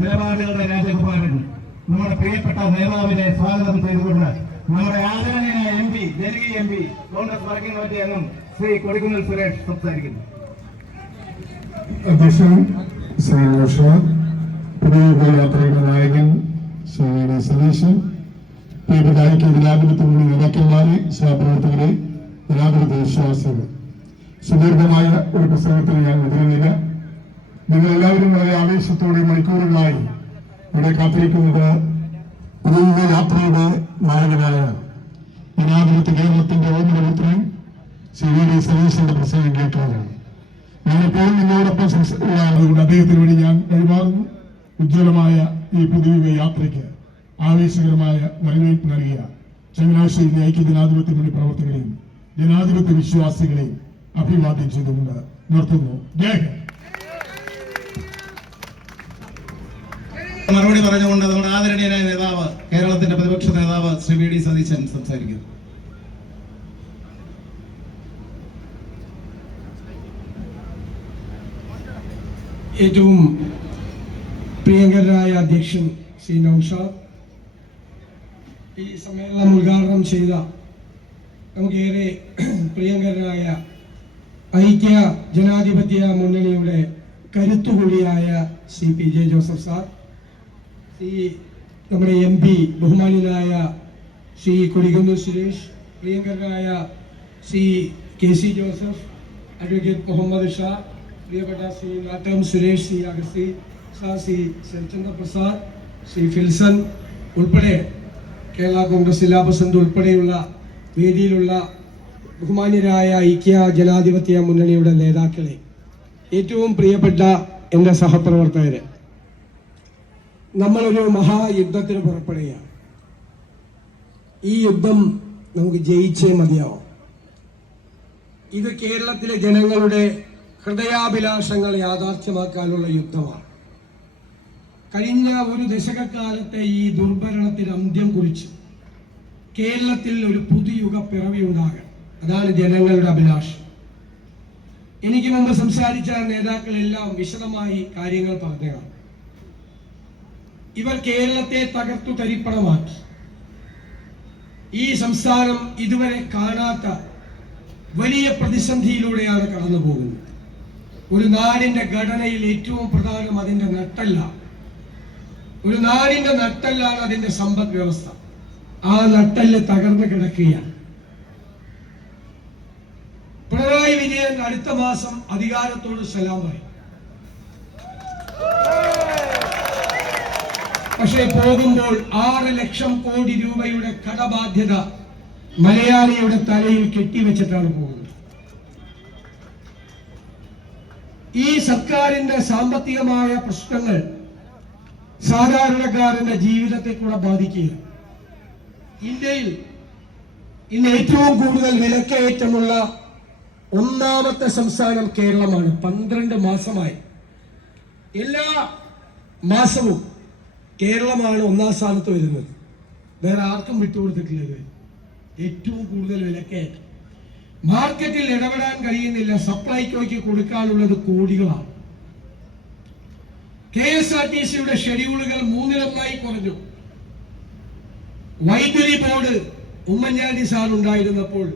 നിലപാടുകളുടെ രാജകുമാരൻ നമ്മുടെ പ്രിയപ്പെട്ട നേതാവിനെ സ്വാഗതം ചെയ്തുകൊണ്ട് നമ്മുടെ ആദരണീയ MP ജനകീയ MP കോൺഗ്രസ് വർക്കിംഗ് കമ്മിറ്റി അംഗം ശ്രീ കൊടിക്കുന്നിൽ സുരേഷ് സംസാരിക്കുന്നു. അധ്യക്ഷൻ ശ്രീ പുതിയ യാത്രയുടെ നായകൻ ശ്രീ സതീശൻ, പ്രിയപ്പെട്ട ജനാധിപത്യമുള്ള നേതാക്കന്മാരെ, സഹപ്രവർത്തകരെ, ജനാധിപത്യ വിശ്വാസികൾ, സുദീർഘമായ ഒരു പ്രസംഗത്തിന് ഞാൻ മുതിരുന്നില്ല. നിങ്ങൾ എല്ലാവരും വളരെ ആവേശത്തോടെ മണിക്കൂറുകളായി ഇവിടെ കാത്തിരിക്കുന്നത് പുതിയ യാത്രയുടെ നായകനായ ജനാധിപത്യ കേരളത്തിന്റെ ഓർമ്മപുത്രൻ ശ്രീ സതീശന്റെ പ്രസംഗം കേൾക്കാനാണ്. ഞാനിപ്പോഴും നിങ്ങളോടൊപ്പം അതുകൊണ്ട് അദ്ദേഹത്തിന് വേണ്ടി ഞാൻ വഴിമാറുന്നു. ഉജ്ജ്വലമായ ഈ പുതിയ യാത്രയ്ക്ക് ആവേശകരമായ വരവേൽപ്പ് നൽകിയ ചങ്ങനാശ്ശേരി ഐക്യ ജനാധിപത്യ മുന്നണി പ്രവർത്തകരെയും ജനാധിപത്യ വിശ്വാസികളെയും അഭിവാദ്യം ചെയ്തുകൊണ്ട് നിർത്തുന്നു. ജയ്. മറുപടി പറഞ്ഞുകൊണ്ട് നമ്മുടെ ആദരണീയനായ നേതാവ്, കേരളത്തിന്റെ പ്രതിപക്ഷ നേതാവ് ശ്രീ VD സതീശൻ സംസാരിക്കുന്നു. ഏറ്റവും പ്രിയങ്കരായ അധ്യക്ഷൻ ശ്രീ നൗഷാദ്, ഈ സമ്മേളനം ഉദ്ഘാടനം ചെയ്ത നമുക്കേറെ പ്രിയങ്കരായ ഐക്യ ജനാധിപത്യ മുന്നണിയുടെ കരുത്തുകൂടിയായ Shri PJ Joseph sir, Shri നമ്മുടെ MP ബഹുമാന്യനായ ശ്രീ കൊടിക്കുന്നിൽ സുരേഷ്, പ്രിയങ്കരായ Shri KC Joseph, advocate Muhammad Shah, പ്രിയപ്പെട്ട ശ്രീ നാട്ടം സുരേഷ്, ശ്രീ അഗസ്തി ഷാ, ശ്രീ ശരത്ചന്ദ്ര പ്രസാദ്, ശ്രീ ഫിൽസൺ ഉൾപ്പെടെ കേരള കോൺഗ്രസ് ജില്ലാ പ്രസിഡന്റ് ഉൾപ്പെടെയുള്ള വേദിയിലുള്ള ബഹുമാന്യരായ ഐക്യ ജനാധിപത്യ മുന്നണിയുടെ നേതാക്കളെ, ഏറ്റവും പ്രിയപ്പെട്ട എൻ്റെ സഹപ്രവർത്തകരെ, നമ്മളൊരു മഹായുദ്ധത്തിന് പുറപ്പെടുകയാണ്. ഈ യുദ്ധം നമുക്ക് ജയിച്ചേ മതിയാവും. ഇത് കേരളത്തിലെ ജനങ്ങളുടെ ഹൃദയാഭിലാഷങ്ങൾ യാഥാർത്ഥ്യമാക്കാനുള്ള യുദ്ധമാണ്. കഴിഞ്ഞ ഒരു ദശകക്കാലത്തെ ഈ ദുർഭരണത്തിന് അന്ത്യം കുറിച്ച് കേരളത്തിൽ ഒരു പുതുയുഗ പിറവി ഉണ്ടാകണം. അതാണ് ജനങ്ങളുടെ അഭിലാഷം. എനിക്ക് മുമ്പ് സംസാരിച്ച നേതാക്കളെല്ലാം വിശദമായി കാര്യങ്ങൾ പറഞ്ഞതാണ്. ഇവർ കേരളത്തെ തകർത്തു തരിപ്പണമാക്കി. ഈ സംസ്ഥാനം ഇതുവരെ കാണാത്ത വലിയ പ്രതിസന്ധിയിലൂടെയാണ് കടന്നു പോകുന്നത്. ഒരു നാടിന്റെ ഘടനയിൽ ഏറ്റവും പ്രധാനം അതിന്റെ നട്ടല്ല. ഒരു നാടിന്റെ നട്ടല്ലാണ് അതിന്റെ സമ്പദ് വ്യവസ്ഥ. ആ നട്ടല് തകർന്നു കിടക്കുകയാണ്. പിണറായി വിജയൻ അടുത്ത മാസം അധികാരത്തോട് സലാം പറയും. പക്ഷേ പോകുമ്പോൾ 6 ലക്ഷം കോടി രൂപയുടെ കടബാധ്യത മലയാളിയുടെ തലയിൽ കെട്ടിവെച്ചിട്ടാണ് പോകുന്നത്. ഈ സർക്കാരിന്റെ സാമ്പത്തികമായ പ്രശ്നങ്ങൾ സാധാരണക്കാരന്റെ ജീവിതത്തെ കൂടെ ബാധിക്കുക. ഇന്ത്യയിൽ ഇന്ന് ഏറ്റവും കൂടുതൽ വിലക്കയറ്റമുള്ള ഒന്നാമത്തെ സംസ്ഥാനം കേരളമാണ്. 12 മാസമായി എല്ലാ മാസവും കേരളമാണ് ഒന്നാം സ്ഥാനത്ത് വരുന്നത്. വേറെ ആർക്കും വിട്ടുകൊടുത്തിട്ടില്ല. ഏറ്റവും കൂടുതൽ വിലക്കയറ്റം. മാർക്കറ്റിൽ ഇടപെടാൻ കഴിയുന്നില്ല. സപ്ലൈകോയ്ക്ക് കൊടുക്കാനുള്ളത് കോടികളാണ്. KSRTCയുടെ ഷെഡ്യൂളുകൾ 3 കുറഞ്ഞു. വൈദ്യുതി ബോർഡ് ഉമ്മൻചാണ്ടി സാർ ഉണ്ടായിരുന്നപ്പോൾ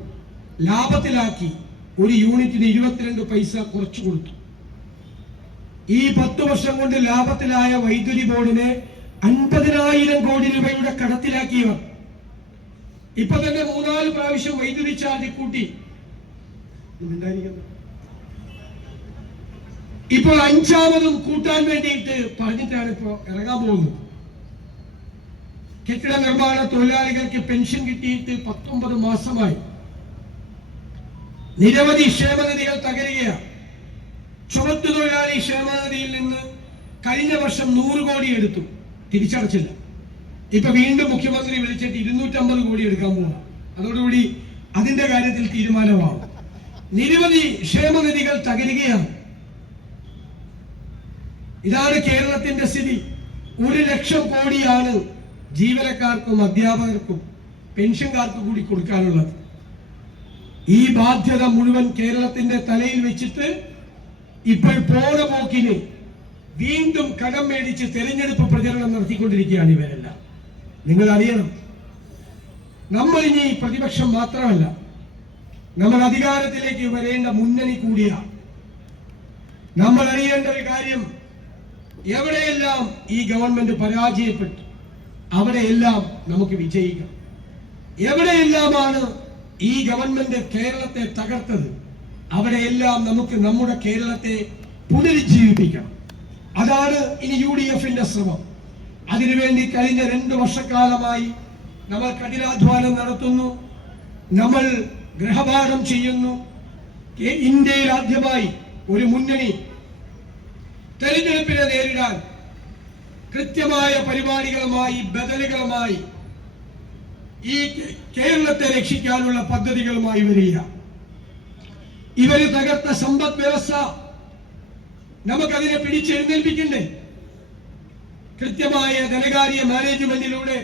ലാഭത്തിലാക്കി. ഒരു യൂണിറ്റിന് 22 പൈസ കുറച്ചു കൊടുത്തു. ഈ 10 വർഷം കൊണ്ട് ലാഭത്തിലായ വൈദ്യുതി ബോർഡിനെ 50,000 കോടി രൂപയുടെ കടത്തിലാക്കിയവർ ഇപ്പൊ തന്നെ 3-4 പ്രാവശ്യം വൈദ്യുതി ചാർജ് കൂട്ടി. ഇപ്പോൾ 5ാമതും കൂട്ടാൻ വേണ്ടിയിട്ട് പറഞ്ഞിട്ടാണ് ഇപ്പോ ഇറങ്ങാൻ പോകുന്നത്. കെട്ടിട നിർമ്മാണ തൊഴിലാളികൾക്ക് പെൻഷൻ കിട്ടിയിട്ട് 19 മാസമായി. നിരവധി ക്ഷേമനിധികൾ തകരുകയാണ്. ചുമട്ടു തൊഴിലാളി ക്ഷേമനിധിയിൽ നിന്ന് കഴിഞ്ഞ വർഷം 100 കോടി എടുത്തു, തിരിച്ചടച്ചില്ല. ഇപ്പൊ വീണ്ടും മുഖ്യമന്ത്രി വിളിച്ചിട്ട് 250 കോടി എടുക്കാൻ പോവാ. അതോടുകൂടി അതിന്റെ കാര്യത്തിൽ തീരുമാനമാവും. നിരവധി ക്ഷേമനിധികൾ തകരുകയാണ്. ഇതാണ് കേരളത്തിന്റെ സ്ഥിതി. 1 ലക്ഷം കോടിയാണ് ജീവനക്കാർക്കും അധ്യാപകർക്കും പെൻഷൻകാർക്കും കൂടി കൊടുക്കാനുള്ളത്. ഈ ബാധ്യത മുഴുവൻ കേരളത്തിന്റെ തലയിൽ വെച്ചിട്ട് ഇപ്പോൾ പോണ പോക്കിന് വീണ്ടും കടം മേടിച്ച് തെരഞ്ഞെടുപ്പ് പ്രചരണം നടത്തിക്കൊണ്ടിരിക്കുകയാണ് ഇവരെല്ലാം. നിങ്ങൾ അറിയണം, നമ്മൾ ഇനി പ്രതിപക്ഷം മാത്രമല്ല, നമ്മൾ അധികാരത്തിലേക്ക് വരേണ്ട മുന്നണി കൂടിയാണ്. നമ്മൾ അറിയേണ്ട ഒരു കാര്യം, എവിടെയെല്ലാം ഈ ഗവൺമെന്റ് പരാജയപ്പെട്ടു അവിടെയെല്ലാം നമുക്ക് വിജയിക്കാം. എവിടെയെല്ലാമാണ് ഈ ഗവൺമെന്റ് കേരളത്തെ തകർത്തത് അവിടെയെല്ലാം നമുക്ക് നമ്മുടെ കേരളത്തെ പുനരുജ്ജീവിപ്പിക്കണം. അതാണ് ഇനി UDFന്റെ ശ്രമം. അതിനുവേണ്ടി കഴിഞ്ഞ 2 വർഷക്കാലമായി നമ്മൾ കഠിനാധ്വാനം നടത്തുന്നു, നമ്മൾ ഗൃഹപാഠം ചെയ്യുന്നു. ഇന്ത്യയിൽ ആദ്യമായി ഒരു മുന്നണി തെരഞ്ഞെടുപ്പിനെ നേരിടാൻ കൃത്യമായ പരിപാടികളുമായി, ബദലുകളുമായി, ഈ കേരളത്തെ രക്ഷിക്കാനുള്ള പദ്ധതികളുമായി വരിക. ഇവര് തകർത്ത സമ്പദ് വ്യവസ്ഥ നമുക്കതിനെ പിടിച്ചെഴുന്നേൽപ്പിക്കണ്ടേ? കൃത്യമായ ധനകാര്യ മാനേജ്മെന്റിലൂടെ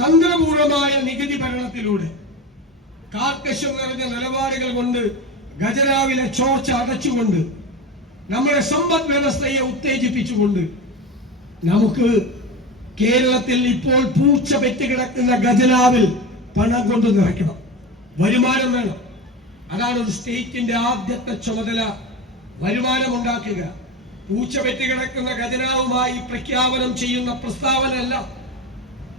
തന്ത്രപൂർവമായ നികുതി ഭരണത്തിലൂടെ കാർക്കശ്യം നിറഞ്ഞ നിലപാടുകൾ കൊണ്ട് ഖജനാവിലെ ചോർച്ച അടച്ചുകൊണ്ട് നമ്മുടെ സമ്പദ് വ്യവസ്ഥയെ ഉത്തേജിപ്പിച്ചുകൊണ്ട് നമുക്ക് കേരളത്തിൽ ഇപ്പോൾ പൂച്ച പെറ്റുകിടക്കുന്ന ഖജനാവിൽ പണം കൊണ്ട് നിറയ്ക്കണം. വരുമാനം വേണം. അതാണ് ഒരു സ്റ്റേറ്റിന്റെ ആദ്യത്തെ ചുമതല, വരുമാനം ഉണ്ടാക്കുക. പൂച്ച പെറ്റുകിടക്കുന്ന ഖജനാവുമായി പ്രഖ്യാപനം ചെയ്യുന്ന പ്രസ്താവനയല്ല,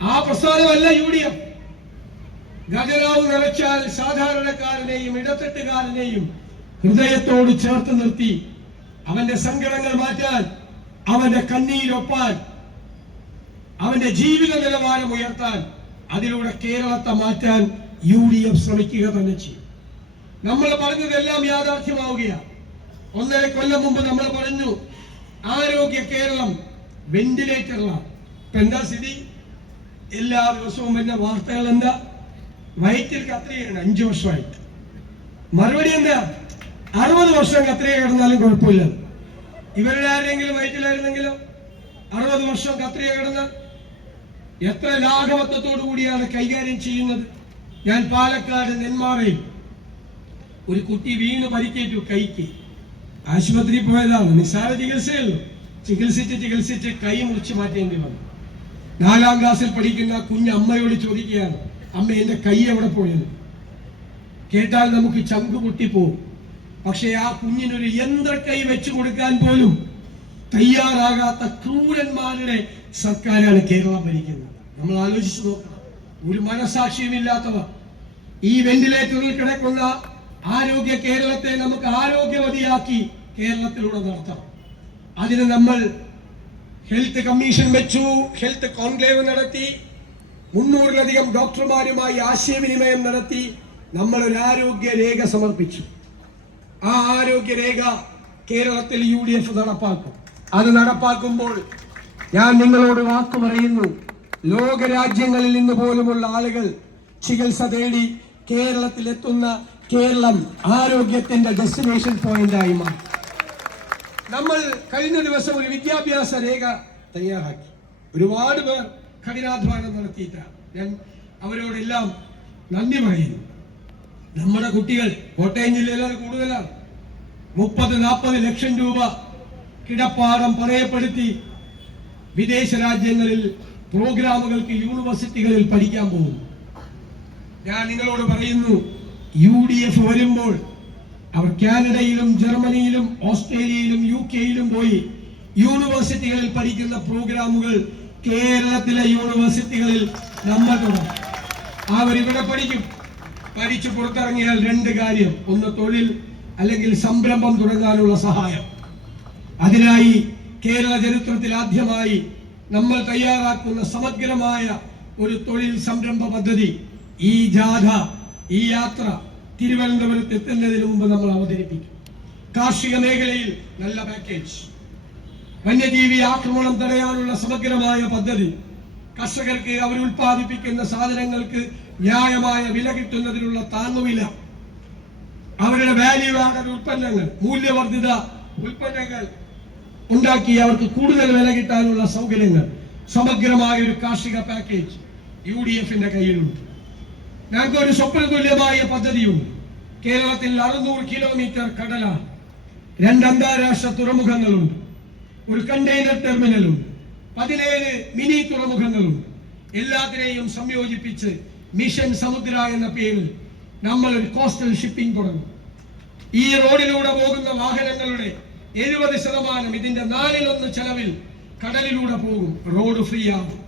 ആ പ്രസ്ഥാനമല്ല UDF. ഖജനാവ് നിറച്ചാൽ സാധാരണക്കാരനെയും ഇടത്തട്ടുകാരനെയും ഹൃദയത്തോട് ചേർത്ത് നിർത്തി അവന്റെ സങ്കടങ്ങൾ മാറ്റാൻ, അവന്റെ കണ്ണീരൊപ്പാൻ, അവന്റെ ജീവിത നിലവാരം ഉയർത്താൻ, അതിലൂടെ കേരളത്തെ മാറ്റാൻ UDF ശ്രമിക്കുക തന്നെ ചെയ്യും. നമ്മൾ പറഞ്ഞതെല്ലാം യാഥാർത്ഥ്യമാവുകയാണ്. 1.5 കൊല്ലം മുമ്പ് നമ്മൾ പറഞ്ഞു ആരോഗ്യ കേരളം വെന്റിലേറ്ററിലാണ്. ഇപ്പൊ എന്താ സ്ഥിതി? എല്ലാ ദിവസവും വരുന്ന വാർത്തകൾ എന്താ? വയറ്റിൽ കത്രികയാണ് 5 വർഷമായിട്ട്. മറുപടി എന്താ? 60 വർഷം കത്രിക കിടന്നാലും കുഴപ്പമില്ല. ഇവരുടെ ആരെങ്കിലും വയറ്റിലായിരുന്നെങ്കിലും 60 വർഷം കത്രിക കിടന്നാൽ എത്ര ലാഘവത്വത്തോടു കൂടിയാണ് കൈകാര്യം ചെയ്യുന്നത്. ഞാൻ പാലക്കാട് നെന്മാറയിൽ ഒരു കുട്ടി വീണ് പരിക്കേറ്റു കൈക്ക്. ആശുപത്രിയിൽ പോയതാണ്, നിസ്സാര ചികിത്സയുള്ളൂ. ചികിത്സിച്ച് കൈ മുറിച്ച് മാറ്റേണ്ടി വന്നു. 4ാം ക്ലാസ്സിൽ പഠിക്കുന്ന കുഞ്ഞ് അമ്മയോട് ചോദിക്കുകയാണ്, അമ്മ എന്റെ കൈ എവിടെ പോയത്? കേട്ടാൽ നമുക്ക് ചങ്ക് പൊട്ടിപ്പോവും. പക്ഷെ ആ കുഞ്ഞിനൊരു യന്ത്രക്കൈ വെച്ചു കൊടുക്കാൻ പോലും തയ്യാറാകാത്ത ക്രൂരന്മാരുടെ സർക്കാരാണ് കേരളം ഭരിക്കുന്നത്. നമ്മൾ ആലോചിച്ചു നോക്കണം. ഒരു മനസാക്ഷിയുമില്ലാത്തവർ ഈ വെന്റിലേറ്ററിൽ കിടക്കുന്ന ആരോഗ്യ കേരളത്തെ നമുക്ക് ആരോഗ്യവതിയാക്കി കേരളത്തിലൂടെ നടത്തണം. അതിന് നമ്മൾ ഹെൽത്ത് കമ്മീഷൻ വെച്ചു, ഹെൽത്ത് കോൺക്ലേവ് നടത്തി, 300-ലധികം ഡോക്ടർമാരുമായി ആശയവിനിമയം നടത്തി നമ്മൾ ഒരു ആരോഗ്യ രേഖ സമർപ്പിച്ചു. ആ ആരോഗ്യ രേഖ കേരളത്തിൽ UDF നടപ്പാക്കും. അത് നടപ്പാക്കുമ്പോൾ ഞാൻ നിങ്ങളോട് വാക്കു പറയുന്നു, ലോകരാജ്യങ്ങളിൽ നിന്ന് പോലുമുള്ള ആളുകൾ ചികിത്സ തേടി കേരളത്തിലെത്തുന്ന കേരളം ആരോഗ്യത്തിന്റെ ഡെസ്റ്റിനേഷൻ പോയിന്റായി മാറി. നമ്മൾ കഴിഞ്ഞ ദിവസം ഒരു വിദ്യാഭ്യാസ രേഖ തയ്യാറാക്കി. ഒരുപാട് പേർ കഠിനാധ്വാനം നടത്തിയിട്ടാണ്. ഞാൻ അവരോടെല്ലാം നന്ദി പറയുന്നു. നമ്മുടെ കുട്ടികൾ കോട്ടയം ജില്ലയിലാണ് കൂടുതലാണ്. 30-40 ലക്ഷം രൂപ കിടപ്പാടം പറയപ്പെടുത്തി വിദേശ രാജ്യങ്ങളിൽ പ്രോഗ്രാമുകൾക്ക് യൂണിവേഴ്സിറ്റികളിൽ പഠിക്കാൻ പോകുന്നു. ഞാൻ നിങ്ങളോട് പറയുന്നു, UDF വരുമ്പോൾ അവർ കാനഡയിലും ജർമ്മനിയിലും ഓസ്ട്രേലിയയിലും UK-യിലും പോയി യൂണിവേഴ്സിറ്റികളിൽ പഠിക്കുന്ന പ്രോഗ്രാമുകൾ കേരളത്തിലെ യൂണിവേഴ്സിറ്റികളിൽ നമ്മൾ തുടങ്ങും. അവരിവിടെ പഠിച്ചു പുറത്തിറങ്ങിയാൽ 2 കാര്യം: ഒന്ന് തൊഴിൽ, അല്ലെങ്കിൽ സംരംഭം തുടങ്ങാനുള്ള സഹായം. അതിനായി കേരള ചരിത്രത്തിൽ ആദ്യമായി നമ്മൾ തയ്യാറാക്കുന്ന സമഗ്രമായ ഒരു തൊഴിൽ സംരംഭ പദ്ധതി, ഈ ജാഥ, ഈ യാത്ര തിരുവനന്തപുരത്ത് എത്തുന്നതിന് മുമ്പ് നമ്മൾ അവതരിപ്പിക്കും. കാർഷിക മേഖലയിൽ നല്ല പാക്കേജ്, വന്യജീവി ആക്രമണം തടയാനുള്ള സമഗ്രമായ പദ്ധതി, കർഷകർക്ക് അവർ ഉൽപ്പാദിപ്പിക്കുന്ന സാധനങ്ങൾക്ക് ന്യായമായ വില കിട്ടുന്നതിനുള്ള താങ്ങുവില, അവരുടെ വാല്യൂ ആഡഡ് ഉൽപ്പന്നങ്ങൾ, മൂല്യവർദ്ധിത ഉൽപ്പന്നങ്ങൾ ഉണ്ടാക്കി അവർക്ക് കൂടുതൽ വില കിട്ടാനുള്ള സൗകര്യങ്ങൾ, സമഗ്രമായ ഒരു കാർഷിക പാക്കേജ് UDF-ന്റെ കയ്യിലുണ്ട്. ഞങ്ങൾക്ക് ഒരു സ്വപ്നതുല്യമായ പദ്ധതിയുണ്ട്. കേരളത്തിൽ 600 കിലോമീറ്റർ കടലാണ്, 2 അന്താരാഷ്ട്ര തുറമുഖങ്ങളുണ്ട്, ഒരു കണ്ടെയ്നർ ടെർമിനലുണ്ട്, 17 മിനി തുറമുഖങ്ങളുണ്ട്. എല്ലാത്തിനെയും സംയോജിപ്പിച്ച് മിഷൻ സമുദ്ര എന്ന പേരിൽ നമ്മൾ ഒരു കോസ്റ്റൽ ഷിപ്പിംഗ് തുടങ്ങും. ഈ റോഡിലൂടെ പോകുന്ന വാഹനങ്ങളുടെ 70% ഇതിന്റെ 1/4 ചെലവിൽ കടലിലൂടെ പോകും. റോഡ് ഫ്രീ ആകും.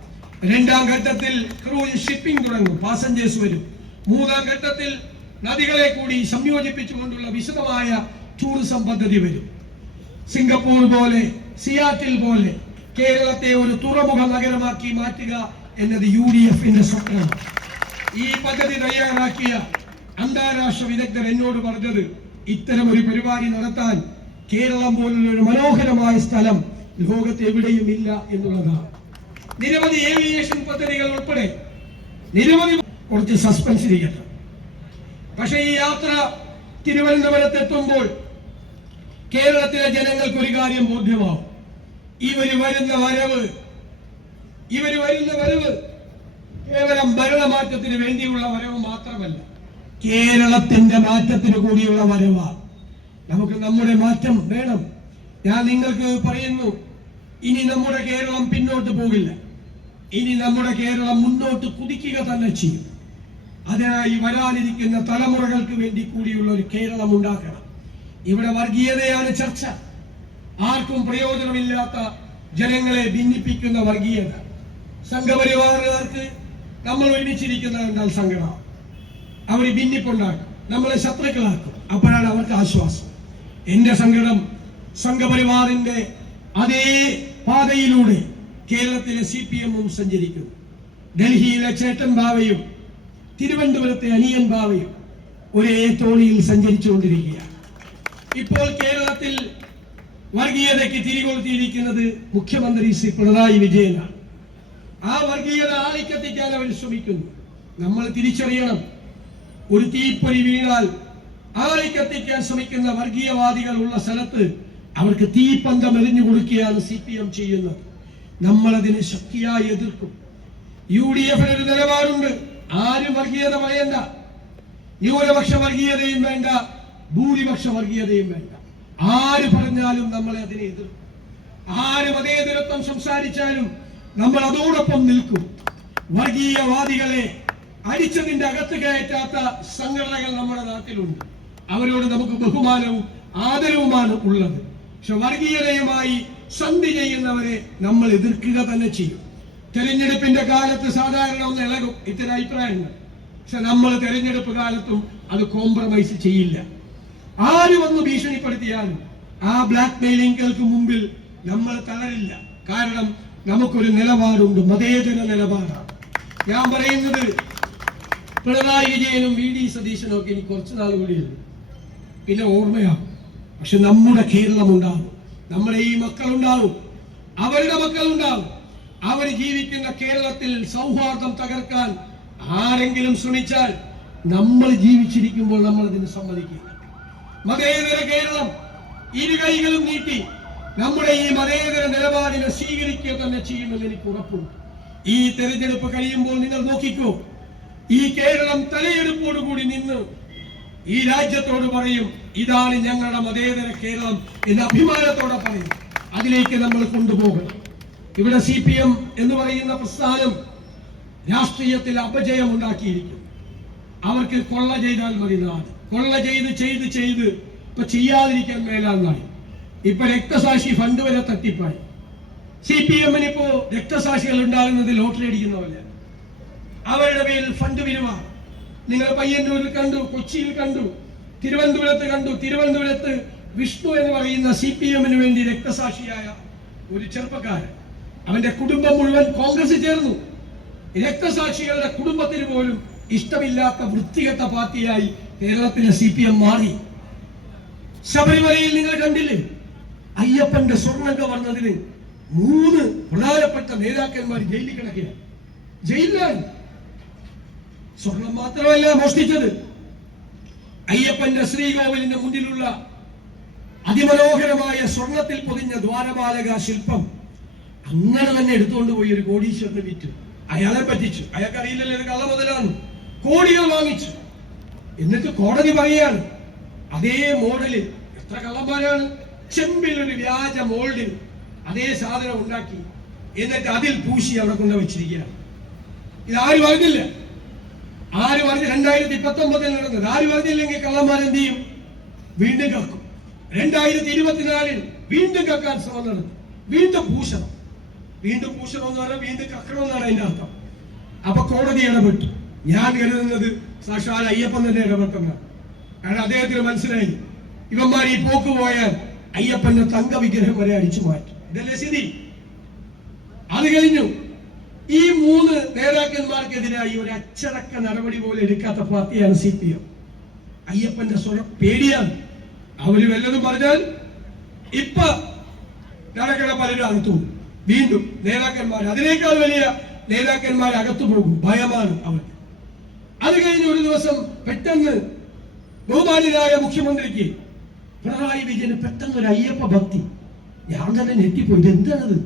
2ാം ഘട്ടത്തിൽ ക്രൂയിസ് ഷിപ്പിംഗ് തുടങ്ങും, പാസഞ്ചേഴ്സ് വരും. 3ാം ഘട്ടത്തിൽ നദികളെ കൂടി സംയോജിപ്പിച്ചുകൊണ്ടുള്ള വിശദമായ ടൂറിസം പദ്ധതി വരും. സിംഗപ്പൂർ പോലെ, സിയാറ്റിൽ പോലെ കേരളത്തെ ഒരു തുറമുഖ നഗരമാക്കി മാറ്റുക എന്നത് UDFന്റെ സ്വപ്നമാണ്. ഈ പദ്ധതി തയ്യാറാക്കിയ അന്താരാഷ്ട്ര വിദഗ്ധർ എന്നോട് പറഞ്ഞത്, ഇത്തരം ഒരു പരിപാടി നടത്താൻ കേരളം പോലുള്ള ഒരു മനോഹരമായ സ്ഥലം ലോകത്ത് എവിടെയും ഇല്ല എന്നുള്ളതാണ്. നിരവധി ഏവിയേഷൻ പദ്ധതികൾ ഉൾപ്പെടെ നിരവധി, കുറച്ച് സസ്പെൻസ് ചെയ്യട്ടെ. പക്ഷേ ഈ യാത്ര തിരുവനന്തപുരത്ത് എത്തുമ്പോൾ കേരളത്തിലെ ജനങ്ങൾക്ക് ഒരു കാര്യം ബോധ്യമാവും. ഇവര് വരുന്ന വരവ് കേവലം ഭരണമാറ്റത്തിന് വേണ്ടിയുള്ള വരവ് മാത്രമല്ല, കേരളത്തിന്റെ മാറ്റത്തിന് കൂടിയുള്ള വരവാണ്. നമുക്ക് നമ്മുടെ മാറ്റം വേണം. ഞാൻ നിങ്ങൾക്ക് പറയുന്നു, ഇനി നമ്മുടെ കേരളം പിന്നോട്ട് പോകില്ല. ഇനി നമ്മുടെ കേരളം മുന്നോട്ട് കുതിക്കുക തന്നെ ചെയ്യും. അതിനായി വരാനിരിക്കുന്ന തലമുറകൾക്ക് വേണ്ടി കൂടിയുള്ള ഒരു കേരളം ഉണ്ടാക്കണം. ഇവിടെ വർഗീയതയാണ് ചർച്ച. ആർക്കും പ്രയോജനമില്ലാത്ത ജനങ്ങളെ ഭിന്നിപ്പിക്കുന്ന വർഗീയത. സംഘപരിവാറുകാർക്ക് നമ്മൾ ഒരുമിച്ചിരിക്കുന്നത് കണ്ടാൽ സങ്കടം. അവർ ഭിന്നിപ്പുണ്ടാക്കും, നമ്മളെ ശത്രുക്കളാക്കും. അപ്പോഴാണ് അവർക്ക് ആശ്വാസം. എന്റെ സങ്കടം, സംഘപരിവാറിന്റെ അതേ പാതയിലൂടെ കേരളത്തിലെ CPM-ഉം സഞ്ചരിക്കുന്നു. ഡൽഹിയിലെ ചേട്ടൻ ബാവയും തിരുവനന്തപുരത്തെ അനിയൻ ബാവയും ഒരേ തോണിയിൽ സഞ്ചരിച്ചുകൊണ്ടിരിക്കുകയാണ്. ഇപ്പോൾ കേരളത്തിൽ വർഗീയതയ്ക്ക് തിരികൊളുത്തിയിരിക്കുന്നത് മുഖ്യമന്ത്രി ശ്രീ പിണറായി വിജയനാണ്. ആ വർഗീയത ആളിക്കത്തിക്കാൻ അവർ ശ്രമിക്കുന്നു. നമ്മൾ തിരിച്ചറിയണം, ഒരു തീപ്പൊരി വീണാൽ ആളിക്കത്തിക്കാൻ ശ്രമിക്കുന്ന വർഗീയവാദികൾ ഉള്ള സ്ഥലത്ത് അവർക്ക് തീപ്പന്തം എറിഞ്ഞു കൊടുക്കുകയാണ് CPM ചെയ്യുന്നത്. നമ്മളതിനെ ശക്തിയായി എതിർക്കും. UDF-ന് ഒരു നിലപാടുണ്ട്. ആരും വർഗീയത പറയണ്ട. ന്യൂനപക്ഷ വർഗീയതയും വേണ്ട, ഭൂരിപക്ഷ വർഗീയതയും വേണ്ട. ആര് പറഞ്ഞാലും നമ്മളെ അതിനെ എതിർക്കും. ആര് മതേതരത്വം സംസാരിച്ചാലും നമ്മൾ അതോടൊപ്പം നിൽക്കും. വർഗീയവാദികളെ അടിച്ചതിന്റെ അകത്ത് കയറ്റാത്ത സംഘടനകൾ നമ്മുടെ നാട്ടിലുണ്ട്. അവരോട് നമുക്ക് ബഹുമാനവും ആദരവുമാണ് ഉള്ളത്. പക്ഷെ വർഗീയതയുമായി സന്ധി ചെയ്യുന്നവരെ നമ്മൾ എതിർക്കുക തന്നെ ചെയ്യും. തെരഞ്ഞെടുപ്പിന്റെ കാലത്ത് സാധാരണ ഒന്ന് ഇളകും ഇത്തരം അഭിപ്രായങ്ങൾ. പക്ഷെ നമ്മൾ തെരഞ്ഞെടുപ്പ് കാലത്തും അത് കോംപ്രമൈസ് ചെയ്യില്ല. ആര് വന്ന് ഭീഷണിപ്പെടുത്തിയാലും ആ ബ്ലാക്ക് മെയിലിംഗുകൾക്ക് മുമ്പിൽ നമ്മൾ തളരില്ല. കാരണം നമുക്കൊരു നിലപാടുണ്ട്, മതേതര നിലപാടാണ്. ഞാൻ പറയുന്നത്, പിണറായി വിജയനും VD സതീശനും ഒക്കെ ഇനി കുറച്ചു നാൾ കൂടിയുള്ളൂ, പിന്നെ ഓർമ്മയാകും. പക്ഷെ നമ്മുടെ കേരളം ഉണ്ടാവും, നമ്മുടെ ഈ മക്കളുണ്ടാവും, അവരുടെ മക്കളുണ്ടാവും. അവർ ജീവിക്കുന്ന കേരളത്തിൽ സൗഹാർദ്ദം തകർക്കാൻ ആരെങ്കിലും ശ്രമിച്ചാൽ നമ്മൾ ജീവിച്ചിരിക്കുമ്പോൾ നമ്മൾ അതിന് സമ്മതിക്കില്ല. മതേതര കേരളം ഇരു കൈകളും നീട്ടി നമ്മുടെ ഈ മതേതര നിലപാടിനെ സ്വീകരിക്കുക തന്നെ ചെയ്യുമെന്ന് എനിക്ക് ഉറപ്പുണ്ട്. ഈ തെരഞ്ഞെടുപ്പ് കഴിയുമ്പോൾ നിങ്ങൾ നോക്കിക്കോ, ഈ കേരളം തലയെടുപ്പോടുകൂടി നിന്ന് ഈ രാജ്യത്തോട് പറയും, ഇതാണ് ഞങ്ങളുടെ മതേതര കേരളം എന്ന് അഭിമാനത്തോടെ പറയും. അതിലേക്ക് നമ്മൾ കൊണ്ടുപോകണം. ഇവിടെ CPM എന്ന് പറയുന്ന പ്രസ്ഥാനം രാഷ്ട്രീയത്തിൽ അപജയം ഉണ്ടാക്കിയിരിക്കും. അവർക്ക് കൊള്ള ചെയ്താൽ മതി നാട്. കൊള്ള ചെയ്ത് ഇപ്പൊ ചെയ്യാതിരിക്കാൻ മേലാന്നായി. ഇപ്പൊ രക്തസാക്ഷി ഫണ്ട് വരെ തട്ടിപ്പായി. CPM-ന് ഇപ്പോ രക്തസാക്ഷികൾ ഉണ്ടാകുന്നത് ലോട്ടറി അടിക്കുന്ന പോലെ. അവരുടെ പേരിൽ ഫണ്ട് പിരിവാ. നിങ്ങൾ പയ്യന്നൂരിൽ കണ്ടു, കൊച്ചിയിൽ കണ്ടു, തിരുവനന്തപുരത്ത് കണ്ടു. തിരുവനന്തപുരത്ത് വിഷ്ണു എന്ന് പറയുന്ന CPM-ന് വേണ്ടി രക്തസാക്ഷിയായ ഒരു ചെറുപ്പക്കാരൻ, അവന്റെ കുടുംബം മുഴുവൻ കോൺഗ്രസ് ചേർന്നു. രക്തസാക്ഷികളുടെ കുടുംബത്തിന് പോലും ഇഷ്ടമില്ലാത്ത വൃത്തികെട്ട പാർട്ടിയായി കേരളത്തിലെ CPM മാറി. ശബരിമലയിൽ നിങ്ങൾ കണ്ടില്ലേ, അയ്യപ്പന്റെ സ്വർണം കവർന്നതിന് 3 പ്രധാനപ്പെട്ട നേതാക്കന്മാർ ജയിലിൽ കിടക്കുകയാണ്. ജയിലിലാണ്. സ്വർണം മാത്രമല്ല മോഷ്ടിച്ചത്, അയ്യപ്പന്റെ ശ്രീകോവിലിന്റെ മുന്നിലുള്ള അതിമനോഹരമായ സ്വർണത്തിൽ പൊതിഞ്ഞ ദ്വാരപാലക ശില്പം അങ്ങനെ തന്നെ എടുത്തുകൊണ്ട് പോയി ഒരു കോടീശ്വരന് വിറ്റു. അയാളെ പറ്റിച്ചു. അയാൾക്ക് അറിയില്ലല്ലോ ഇത് കള്ള മുതലാണ്. കോടികൾ വാങ്ങിച്ചു. എന്നിട്ട് കോടതി പറയാണ് അതേ മോഡലിൽ എത്ര കള്ളന്മാരാണ്, ചെമ്പിൽ ഒരു വ്യാജ മോൾഡിൽ അതേ സാധനം ഉണ്ടാക്കി എന്നിട്ട് അതിൽ പൂശി അവിടെ കൊണ്ട് വെച്ചിരിക്കുകയാണ്. ഇതാരും പറഞ്ഞില്ല, ആരും പറഞ്ഞ് 2019 നടന്നത് ആരും പറഞ്ഞില്ലെങ്കിൽ കള്ളന്മാർ എന്ത് ചെയ്യും? വീണ്ടും കക്കും. 2024 വീണ്ടും കക്കാൻ ശ്രമം നടത്തും. വീണ്ടും പൂശണം എന്ന് പറഞ്ഞാൽ വീണ്ടും കക്കണമെന്നാണ് അതിന്റെ അർത്ഥം. അപ്പൊ കോടതി ഇടപെട്ടു. ഞാൻ കരുതുന്നത് സാക്ഷാൽ അയ്യപ്പൻ തന്നെ ഇടപെട്ടെന്നാണ്. കാരണം അദ്ദേഹത്തിന് മനസ്സിലായി ഇവന്മാർ ഈ പോക്ക് പോയാൽ അയ്യപ്പന്റെ തങ്ക വിഗ്രഹം വരെ അടിച്ചു മാറ്റും. ഇതല്ലേ സ്ഥിതി. അത് കഴിഞ്ഞു. ഈ 3 നേതാക്കന്മാർക്കെതിരായി ഒരു അച്ചടക്ക നടപടി പോലും എടുക്കാത്ത പാർട്ടിയാണ് CPM. അയ്യപ്പന്റെ സ്വരം പേടിയാണ്. അവര് വല്ലതും പറഞ്ഞാൽ ഇപ്പൊ നടക്കണ പലരും അകത്തു പോകും. വീണ്ടും നേതാക്കന്മാർ, അതിനേക്കാൾ വലിയ നേതാക്കന്മാർ അകത്തു പോകും. ഭയമാണ് അവർ. അത് കഴിഞ്ഞ് ഒരു ദിവസം പെട്ടെന്ന് ബഹുമാന്യനായ മുഖ്യമന്ത്രിക്ക് പിണറായി വിജയന് പെട്ടെന്ന് ഒരു അയ്യപ്പ ഭക്തി. ഞാൻ തന്നെ ഞെട്ടിപ്പോയി. എന്താണത്?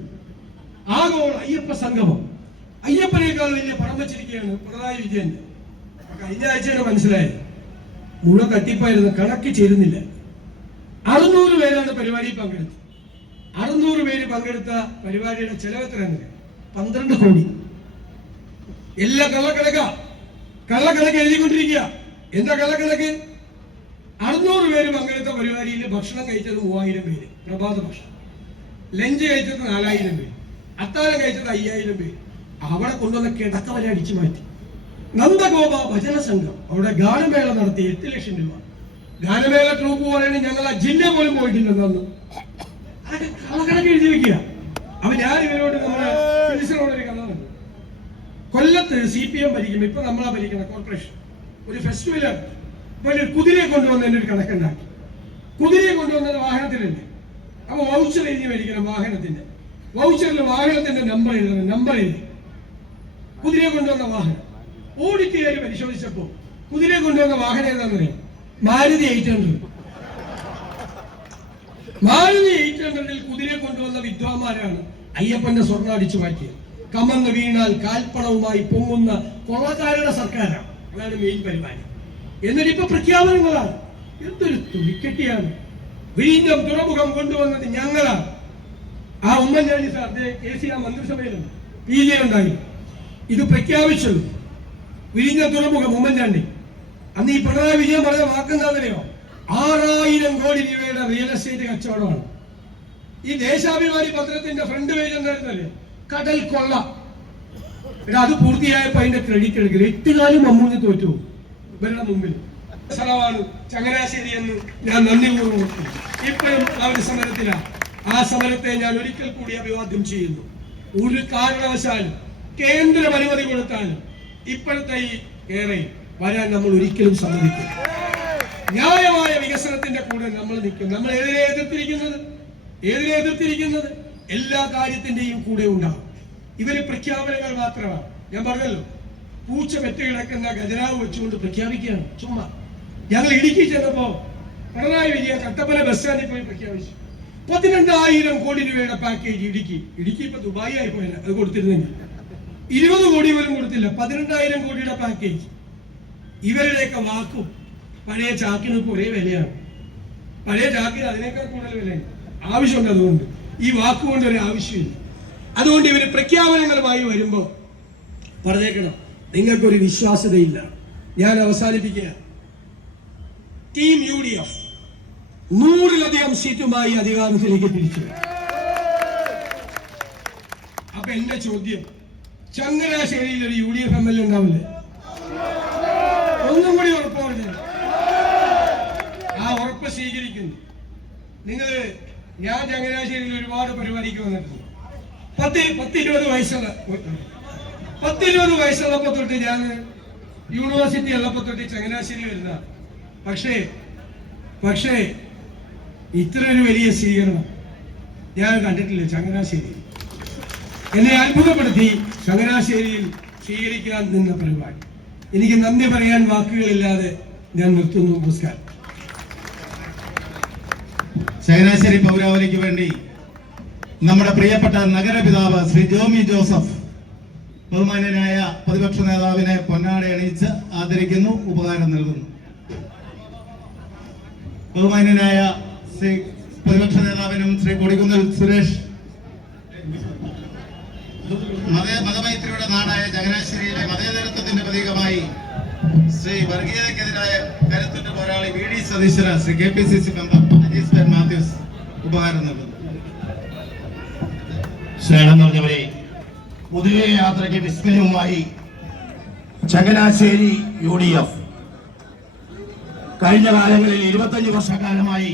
ആഗോള അയ്യപ്പ സംഗമം. അയ്യപ്പനേക്കാൾ വലിയ പണം വെച്ചിരിക്കുകയാണ് പിണറായി വിജയൻ. കഴിഞ്ഞ ആഴ്ചയാണ് മനസ്സിലായത്. മുഴുവൻ തട്ടിപ്പായിരുന്നു, കണക്ക് ചേരുന്നില്ല. 600 പേരാണ് പരിപാടിയിൽ പങ്കെടുത്തത്. 600 പേര് പങ്കെടുത്ത പരിപാടിയുടെ ചെലവ് എത്രയാണ്? 12 കോടി. എല്ലാം കള്ളക്കണക്ക് എഴുതിക്കൊണ്ടിരിക്കുക. എന്താ കള്ളക്കണക്ക്? 600 പേര് പങ്കെടുത്ത പരിപാടിയിൽ ഭക്ഷണം കഴിച്ചത് 3000 പേര്, പ്രഭാത ഭക്ഷണം. ലഞ്ച് കഴിച്ചത് 4000 പേര്, അത്താഴം കഴിച്ചത് 5000 പേര്. അവിടെ കൊണ്ടുവന്ന കിടക്ക വരെ അടിച്ചു മാറ്റി. നന്ദഗോപ ഭജന സംഘം അവിടെ ഗാനമേള നടത്തി 8 ലക്ഷം രൂപ. ഗാനമേള ട്രൂപ്പ് പറയുന്നത് ഞങ്ങൾ ആ ജില്ല പോലും പോയിട്ടില്ലെന്ന്. അതൊക്കെ കള്ളക്കണക്ക് എഴുതി വെക്കുക. അപ്പൊ ഞാൻ ഇവരോട് നമ്മുടെ മിനിസ്റ്ററോടൊരു കഥ പറഞ്ഞു. കൊല്ലത്ത് CPM ഭരിക്കും. ഇപ്പൊ നമ്മളാ ഭരിക്കുന്ന കോർപ്പറേഷൻ. ഒരു ഫെസ്റ്റിവലാണ്. ഇപ്പൊ ഒരു കുതിരയെ കൊണ്ടുവന്നതിന്റെ ഒരു കണക്കുണ്ടാക്കി. കുതിരയെ കൊണ്ടുവന്നത് വാഹനത്തിലല്ലേ. അപ്പൊ വൗച്ചർ എഴുതി മേടിക്കണം വാഹനത്തിന്റെ. വൗച്ചറിൽ വാഹനത്തിന്റെ നമ്പർ എഴുതി. കുതിരയെ കൊണ്ടുവന്ന വാഹനം ഓഡിറ്റുകാർ പരിശോധിച്ചപ്പോ കുതിരയെ കൊണ്ടുവന്ന വാഹനം ഏതാണെന്നറിയാം? മാരുതി 800. മാരുതി 800ൽ കുതിരയെ കൊണ്ടുവന്ന വിദ്വാന്മാരാണ് അയ്യപ്പന്റെ സ്വർണ്ണം അടിച്ചു മാറ്റിയത്. കമന്ന് വീണാൽ കാൽപ്പണവുമായി പൊങ്ങുന്ന കൊള്ളക്കാരുടെ സർക്കാരാണ്. അതാണ് മെയിൻ പരിപാടി. എന്നിട്ട് ഇപ്പൊ പ്രഖ്യാപനങ്ങളാണ്. എന്തൊരു തുണിക്കെട്ടിയാണ്. വിഴിഞ്ഞം തുറമുഖം കൊണ്ടുവന്നത് ഞങ്ങളാണ്. ആ ഉമ്മൻചാണ്ടി സാർ KCR മന്ത്രിസഭയിലുണ്ട്, PG ഉണ്ടായി. ഇത് പ്രഖ്യാപിച്ചത് വിഴിഞ്ഞം തുറമുഖം ഉമ്മൻചാണ്ടി. അന്ന് ഈ പിണറായി വിജയൻ പറഞ്ഞ വാക്കെന്താണെന്നറിയോ? 6000 കോടി രൂപയുടെ റിയൽ എസ്റ്റേറ്റ് കച്ചവടമാണ്. ഈ ദേശാഭിമാനി പത്രത്തിന്റെ ഫ്രണ്ട് പേജ് എന്തായിരുന്നല്ലേ? കടൽ കൊള്ള. അത് പൂർത്തിയായപ്പോ അതിന്റെ ക്രെഡിറ്റ് എടുക്കില്ല. 8 കാലം മമ്മൂഞ്ഞ് തോറ്റു ഇവരുടെ മുമ്പിൽ. സ്ഥലമാണ് ചങ്ങനാശ്ശേരി എന്ന് ഞാൻ നന്ദിപൂർവ്വം ഇപ്പോഴും ആ ഒരു സമരത്തിലാണ്. ആ സമരത്തെ ഞാൻ ഒരിക്കൽ കൂടി അഭിവാദ്യം ചെയ്യുന്നു. ഒരു കാരണവശാലും കേന്ദ്രം അനുമതി കൊടുത്താലും ഇപ്പോഴത്തെ ഈ ഏറെ വരാൻ നമ്മൾ ഒരിക്കലും സമ്മതിക്കും. ന്യായമായ വികസനത്തിന്റെ കൂടെ നമ്മൾ നിൽക്കും. നമ്മൾ എതിരെ എതിർത്തിരിക്കുന്നത് എല്ലാ കാര്യത്തിന്റെയും കൂടെ ഉണ്ടാകും. ഇവര് പ്രഖ്യാപനങ്ങൾ മാത്രമാണ്. ഞാൻ പറഞ്ഞല്ലോ, പൂച്ച പെറ്റ് കിടക്കുന്ന ഖജനാവ് വെച്ചുകൊണ്ട് പ്രഖ്യാപിക്കുകയാണ് ചുമ്മാ. ഞങ്ങൾ ഇടുക്കി ചെന്നപ്പോ പിണറായി വിജയൻ കട്ടപ്പന ബസ് സ്റ്റാൻഡിൽ പോയി പ്രഖ്യാപിച്ചു 12,000 കോടി രൂപയുടെ പാക്കേജ്. ഇടുക്കി ഇപ്പൊ ദുബായി ആയി പോയില്ല. അത് കൊടുത്തിരുന്നെങ്കിൽ 20 കോടി പോലും കൊടുത്തില്ല. 12,000 കോടിയുടെ പാക്കേജ്. ഇവരുടെയൊക്കെ വാക്കും പഴയ ചാക്കിന് ഒരേ വിലയാണ്. പഴയ ചാക്കിന് അതിനേക്കാൾ കൂടുതൽ വിലയാണ്. ആവശ്യമുണ്ട്. അതുകൊണ്ട് ഈ വാക്കുകൊണ്ട് ഒരു ആവശ്യമില്ല. അതുകൊണ്ട് ഇവര് പ്രഖ്യാപനങ്ങളുമായി വരുമ്പോ പറഞ്ഞേക്കണം, നിങ്ങൾക്കൊരു വിശ്വാസ്യതയില്ല. ഞാൻ അവസാനിപ്പിക്കുക. ടീം UDF 100-ലധികം സീറ്റുമായി അധികാരത്തിലേക്ക് തിരിച്ചു. അപ്പൊ എന്റെ ചോദ്യം, ചങ്ങനാശ്ശേരിയിൽ ഒരു UDF MLA ഉണ്ടാവില്ലേ? ഒന്നും കൂടി ഉറപ്പ് പറഞ്ഞു. ആ ഉറപ്പ് സ്വീകരിക്കുന്നു. ഞാൻ ചങ്ങനാശ്ശേരിയിൽ ഒരുപാട് പരിപാടിക്ക് വന്നിട്ടുണ്ട്. 10-20 വയസ്സുള്ളപ്പോ തൊട്ട് ഞാൻ യൂണിവേഴ്സിറ്റി ഉള്ളപ്പോ തൊട്ട് ചങ്ങനാശ്ശേരി വരുന്ന. പക്ഷേ ഇത്ര ഒരു വലിയ സ്വീകരണം ഞാൻ കണ്ടിട്ടില്ല ചങ്ങനാശ്ശേരി. എന്നെ അത്ഭുതപ്പെടുത്തി ചങ്ങനാശ്ശേരിയിൽ സ്വീകരിക്കാൻ നിന്ന പരിപാടി. എനിക്ക് നന്ദി പറയാൻ വാക്കുകളില്ലാതെ ഞാൻ നിർത്തുന്നു. നമസ്കാരം. ചങ്ങനാശ്ശേരി പൗരാവലിക്ക് വേണ്ടി നമ്മുടെ പ്രിയപ്പെട്ട നഗരപിതാവ് ശ്രീ ജോമി ജോസഫ് ബഹുമാന്യനായ പ്രതിപക്ഷ നേതാവിനെ പൊന്നാട അണിയിച്ച് ആദരിക്കുന്നു, ഉപകാരം നൽകുന്നു. ബഹുമാന്യനായ ശ്രീ പ്രതിപക്ഷ നേതാവിനും ശ്രീ കൊടിക്കുന്നിൽ സുരേഷ്, മതമൈത്രിയുടെ നാടായ ചങ്ങനാശ്ശേരിയിലെ മതേതരത്വത്തിന്റെ പ്രതീകമായി ശ്രീ വർഗീയതയ്ക്കെതിരായ കരുത്തുറ്റ പോരാളി V D Satheeshwara, Shri KPCC member Ajees Ben Mathews ഉപഹാരം നൽകുന്നു. സ്നേഹം നിറഞ്ഞവരെ, പുതിയ യാത്രയ്ക്ക് വിസ്മയവുമായി ചങ്ങനാശ്ശേരി UDF കഴിഞ്ഞ കാലങ്ങളിൽ 25 വർഷക്കാലമായി